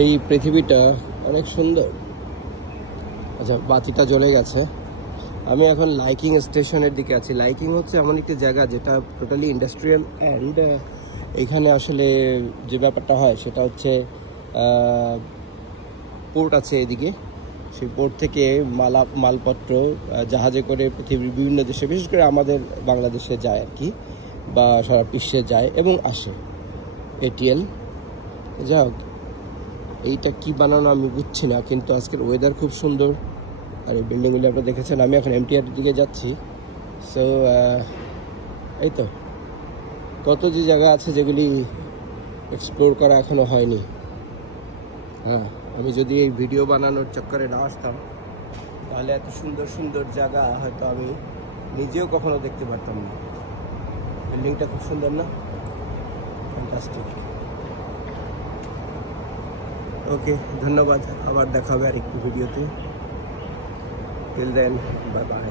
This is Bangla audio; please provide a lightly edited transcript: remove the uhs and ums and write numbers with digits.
এই পৃথিবীটা অনেক সুন্দর। আচ্ছা, বাতিটা জ্বলে গেছে। আমি এখন লাইকিং স্টেশনের দিকে আছি। লাইকিং হচ্ছে এমন একটি জায়গা যেটা টোটালি ইন্ডাস্ট্রিয়াল অ্যান্ড এখানে আসলে যে ব্যাপারটা হয় সেটা হচ্ছে পোর্ট আছে এদিকে। সেই পোর্ট থেকে মালপত্র জাহাজে করে পৃথিবীর বিভিন্ন দেশে, বিশেষ করে আমাদের বাংলাদেশে যায় আর কি, বা সারা বিশ্বে যায় এবং আসে। এটিএল যাই হোক, এইটা কি বানানো আমি বুঝছি না, কিন্তু আজকের ওয়েদার খুব সুন্দর। আর এই বিল্ডিংগুলি আপনারা দেখেছেন। আমি এখন এমটিআর দিকে যাচ্ছি। সো এই তো কত যে জায়গা আছে যেগুলি এক্সপ্লোর করা এখনো হয়নি। হ্যাঁ, আমি যদি এই ভিডিও বানানোর চক্করে না আসতাম তাহলে এত সুন্দর সুন্দর জায়গা হয়তো আমি নিজেও কখনো দেখতে পারতাম না। বিল্ডিংটা খুব সুন্দর না? ফ্যান্টাস্টিক। ওকে, ধন্যবাদ। আবার দেখা হবে আরেকটি ভিডিওতে। Till then, bye by.